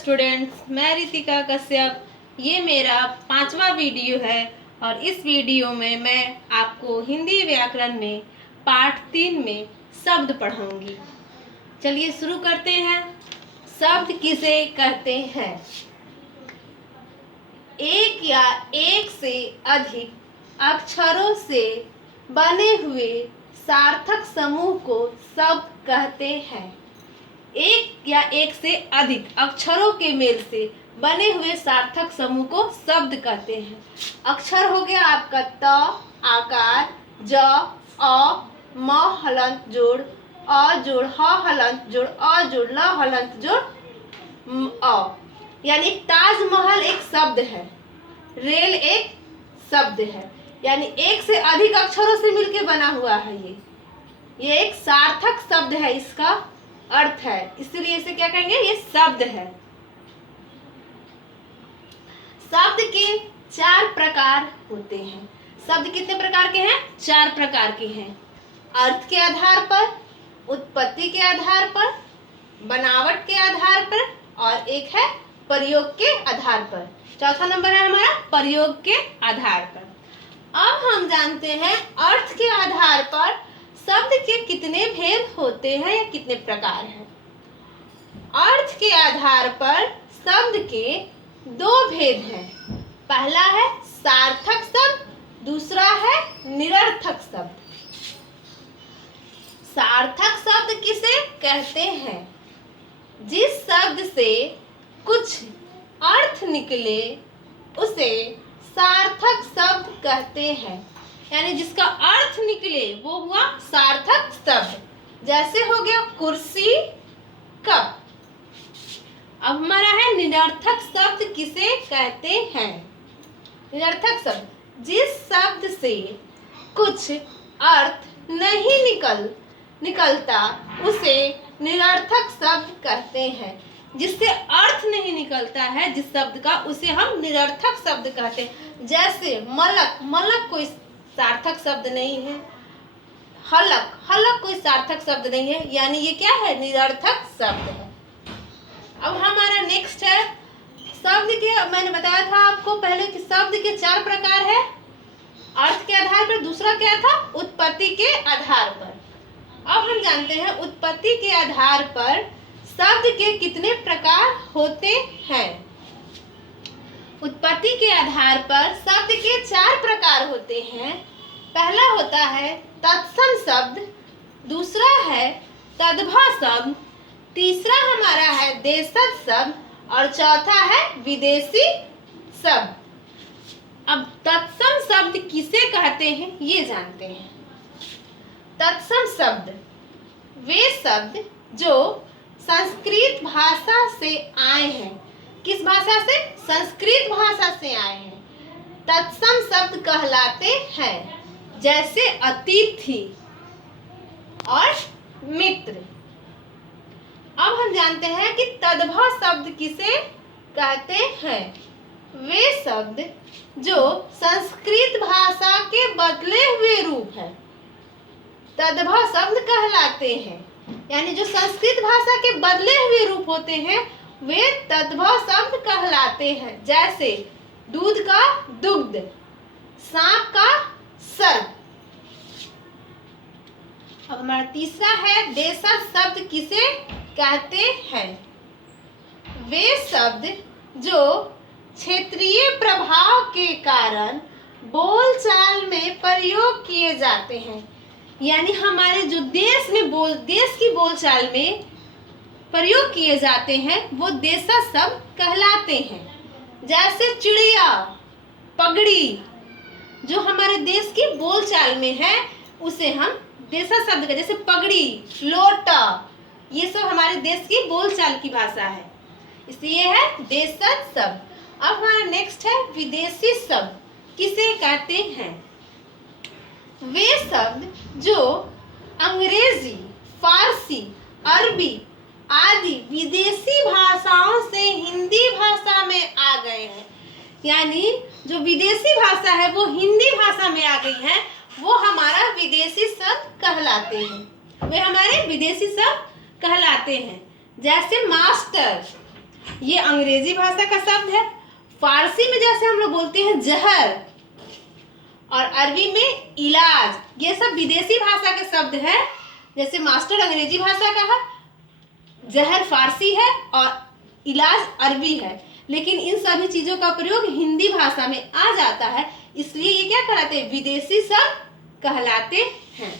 Students, मैं रितिका कश्यप। ये मेरा 5वां वीडियो है और इस वीडियो में मैं आपको हिंदी व्याकरण में पाठ 3 में शब्द पढ़ाऊंगी। चलिए शुरू करते हैं। शब्द किसे कहते हैं? एक या एक से अधिक अक्षरों से बने हुए सार्थक समूह को शब्द कहते हैं। एक या एक से अधिक अक्षरों के मेल से बने हुए सार्थक समूह को शब्द कहते हैं। अक्षर हो गया आपका त, आकार, ज, अ, म हलंत जोड़, अ जोड़, ह हलंत जोड़, अ जोड़, ल हलंत जोड़, अ। यानी ताजमहल एक शब्द है, रेल एक शब्द है, यानी एक से अधिक अक्षरों से मिलकर बना हुआ है। ये एक सार्थक शब्द है, इसका अर्थ है, इसलिए इसे क्या कहेंगे? ये शब्द है। शब्द के 4 प्रकार होते हैं। शब्द कितने प्रकार के हैं? 4 प्रकार के हैं। अर्थ के आधार पर, उत्पत्ति के आधार पर, बनावट के आधार पर और एक है प्रयोग के आधार पर। चौथा नंबर है हमारा प्रयोग के आधार पर। अब हम जानते हैं अर्थ के आधार पर शब्द के कितने भेद होते हैं या कितने प्रकार हैं। अर्थ के आधार पर शब्द के 2 भेद हैं। पहला है सार्थक शब्द, दूसरा है निरर्थक शब्द। सार्थक शब्द किसे कहते हैं? जिस शब्द से कुछ अर्थ निकले उसे सार्थक शब्द कहते हैं। यानी जिसका अर्थ निकले वो हुआ सार्थक शब्द। जैसे हो गया कुर्सी, कप। अब हमारा है निरर्थक शब्द किसे कहते हैं? निरर्थक शब्द जिस शब्द से कुछ अर्थ नहीं निकलता उसे निरर्थक शब्द कहते हैं। जिससे अर्थ नहीं निकलता है जिस शब्द का, उसे हम निरर्थक शब्द कहते हैं। जैसे मलक, मलक कोई सार्थक शब्द नहीं है। हलक, हलक कोई सार्थक शब्द नहीं है, यानी ये क्या है? निरर्थक शब्द है। अब हमारा नेक्स्ट है शब्द के, मैंने बताया था आपको पहले कि शब्द के 4 प्रकार है। अर्थ के आधार पर, दूसरा क्या था? उत्पत्ति के आधार पर। अब हम जानते हैं उत्पत्ति के आधार पर शब्द के कितने प्रकार होते हैं। उत्पत्ति के आधार पर शब्द के 4 प्रकार होते हैं। पहला होता है तत्सम शब्द, दूसरा है तद्भव शब्द, तीसरा हमारा है देशज शब्द और चौथा है विदेशी शब्द। अब तत्सम शब्द किसे कहते हैं ये जानते हैं। तत्सम शब्द वे शब्द जो संस्कृत भाषा से आए हैं। किस भाषा से? संस्कृत भाषा से आए हैं, तत्सम शब्द कहलाते हैं। जैसे अतिथि और मित्र। अब हम जानते हैं कि तद्भव शब्द किसे कहते हैं। वे शब्द जो संस्कृत भाषा के बदले हुए रूप है, तद्भव शब्द कहलाते हैं। यानी जो संस्कृत भाषा के बदले हुए रूप होते हैं वे तद्भव शब्द कहलाते हैं। जैसे दूध का दुग्ध, सांप का सर्प। अब हमारा तीसरा है देशज शब्द किसे कहते हैं। वे शब्द जो क्षेत्रीय प्रभाव के कारण बोलचाल में प्रयोग किए जाते हैं। यानी हमारे जो देश की बोलचाल में प्रयोग किए जाते हैं वो देशज शब्द कहलाते हैं। जैसे चिड़िया, पगड़ी, जो हमारे देश की बोलचाल में है उसे हम देशज शब्द कहते हैं। जैसे पगड़ी, लोटा, ये सब हमारे देश की बोलचाल की भाषा है, इसलिए है देशज शब्द। अब हमारा नेक्स्ट है विदेशी शब्द किसे कहते हैं। वे शब्द जो अंग्रेजी, फारसी, अरबी आदि विदेशी भाषाओं से हिंदी भाषा में आ गए हैं। यानी जो विदेशी भाषा है वो हिंदी भाषा में आ गई है, वो हमारा विदेशी शब्द कहलाते हैं। वे हमारे विदेशी शब्द कहलाते हैं। जैसे मास्टर, ये अंग्रेजी भाषा का शब्द है। फारसी में जैसे हम लोग बोलते हैं जहर, और अरबी में इलाज, ये सब विदेशी भाषा के शब्द है। जैसे मास्टर अंग्रेजी भाषा का है, जहर फारसी है और इलाज अरबी है। लेकिन इन सभी चीजों का प्रयोग हिंदी भाषा में आ जाता है, इसलिए ये क्या कहलाते हैं, विदेशी शब्द कहलाते हैं।